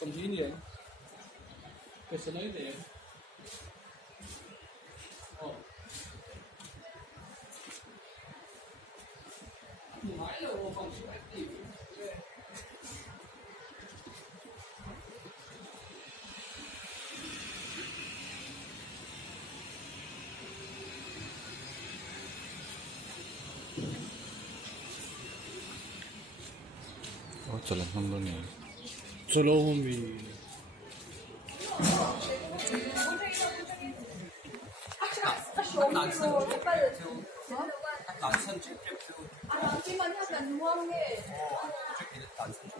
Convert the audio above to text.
Cầm gì nhỉ? Cái số mấy tiền? Mãi rồi phòng số mấy tiền? 저런 정도네. 저놈이 난선 찔찔 나지만 약간 무한해. 난선